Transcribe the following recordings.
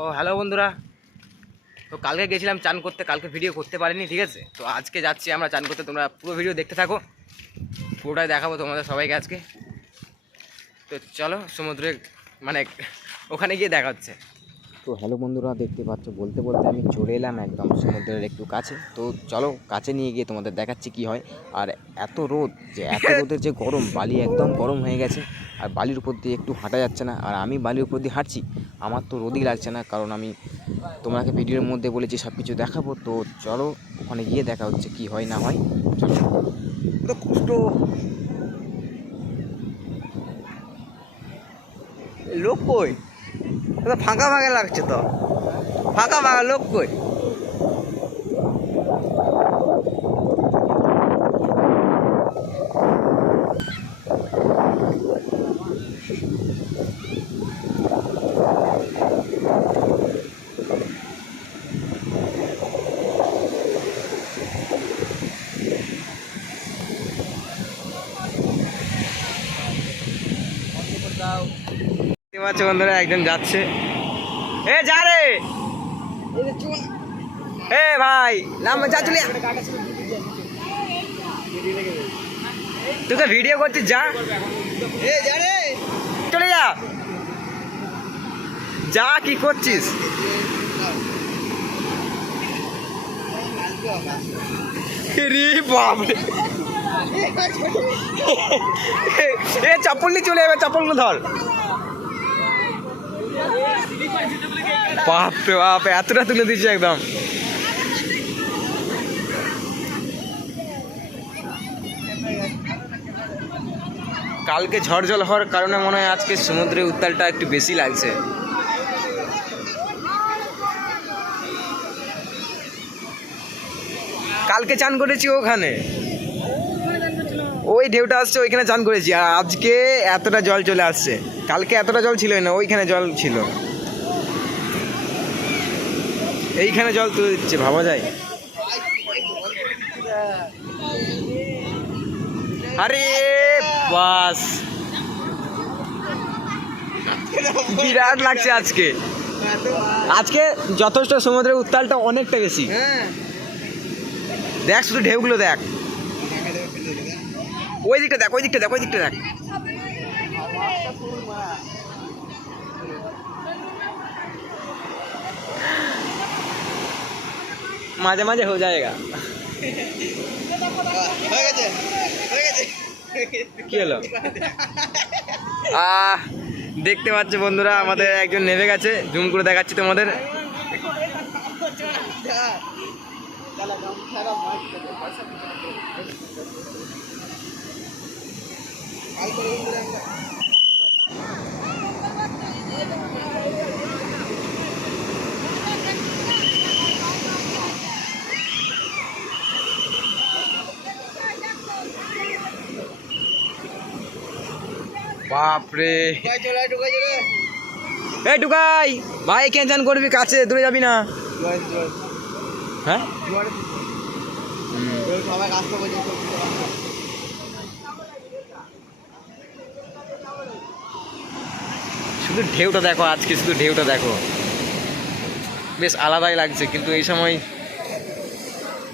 ও hello বন্ধুরা। তো কালকে গেছিলাম চান করতে, কালকে ভিডিও করতে পারিনি, ঠিক আছে? তো আজকে যাচ্ছি আমরা চান করতে, তোমরা পুরো ভিডিও দেখতে থাকো। পুরোটাই দেখাবো তোমাদের সবাইকে আজকে। তো চলো, সমুদ্রে মানে ওখানে গিয়ে দেখা হচ্ছে। তো হ্যালো বন্ধুরা দেখতে পাচ্ছ বলতে বলতে আমি চলে এলাম একদম সমুদ্রের একটু কাছে। তো চলো কাছে নিয়ে গিয়ে তোমাদের দেখাচ্ছি কি হয়। আর এত রোদ যে এত রোদের যে গরম বালি একদম গরম হয়ে গেছে। আর বালির উপর দিয়ে একটু হাঁটা যাচ্ছে না। আর আমি বালির উপর দিয়ে হাঁটছি। আমার তো রোদই লাগছে না কারণ আমি তোমাকে ভিডিওর মধ্যে বলেছি সব কিছু দেখাবো। তো চলো ওখানে গিয়ে দেখা হচ্ছে কি হয় না হয়। চলো কষ্ট লোক কই? ফাঁকা ফাঁকা লাগছে তো। ফাঁকা ফাঁকা লোক কই? দেখতে পাচ্ছ বন্ধুরা একজন যাচ্ছে। এ যা রে! এ ভাই! নাম যা চলে। তুই তো ভিডিও করছিস যা। এ জানে চলে যা। যা কি করছিস? রে! বাপরে এ চপ্পল নিয়ে চলে যাবে চপ্পলগুলো ধর। বাপরে বাপ, এতটা তুলে দিচ্ছে একদম। কালকে ঝড় জল হওয়ার কারণে মনে হয় আজকে সমুদ্রের উত্তালটা একটু বেশি লাগছে। কালকে চান করেছি ওখানে। ওই ঢেউটা আসছে ওইখানে চান করেছি। আর আজকে এতটা জল চলে আসছে। কালকে এতটা জল ছিল না ওইখানে জল ছিল। এইখানে জল তুলে দিচ্ছে ভাবা যায়। আরে বাস। বিরাট লাগছে আজকে। আজকে যথেষ্ট সমুদ্রের উত্তালটা অনেকটা বেশি। হ্যাঁ। দেখ শুধু ঢেউগুলো দেখ। ওই দিকটা দেখ ওই দিকটা দেখ ওই দিকটা দেখ। মাঝে মাঝে হয়ে যায়গা। হয়ে গেছে হয়ে গেছে। কি হলো? আহ দেখতে পাচ্ছ বন্ধুরা আমাদের একজন নেমে গেছে। জুম করে দেখাচ্ছি তোমাদের। বাপরে। এই টুকাই ভাই কেন চান করবি কাছে দূরে যাবি না। হ্যাঁ জোয়ারে জোয়ার সবাই রাস্তা বলছে শুধু ঢেউটা দেখো, আজকে শুধু ঢেউটা দেখো। বেশ আলাদাই লাগছে, কিন্তু এই সময়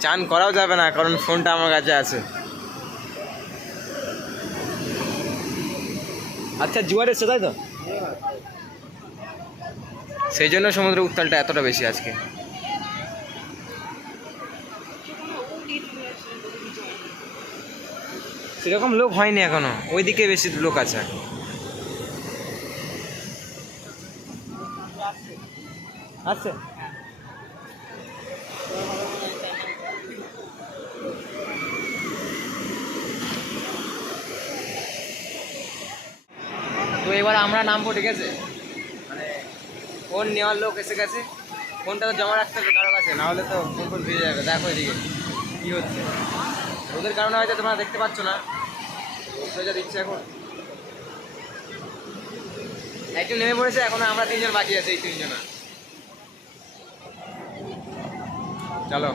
চান করাও যাবে না, কারণ ফোনটা আমার কাছে আছে। আচ্ছা জুয়ার এসছে, তাই তো? সেই জন্য সমুদ্রের উত্তালটা এতটা বেশি আজকে। সেরকম লোক হয়নি এখনও, ওইদিকে বেশি লোক আছে। আচ্ছা তো এবার আমরা নামবো, ঠিক আছে? মানে ফোন নেওয়ার লোক এসে গেছে। ফোনটা তো জমা রাখতে হবে কারও কাছে না হলে তো ফোন ফোন ভিজে যাবে। দেখো এদিকে, কী হচ্ছে? ওদের কারণে হয়তো তোমরা দেখতে পাচ্ছ না। সোজা দিচ্ছে এখন। একজন নেমে পড়েছে এখন আমরা তিনজন বাকি আছে এই তিনজনা। চলো।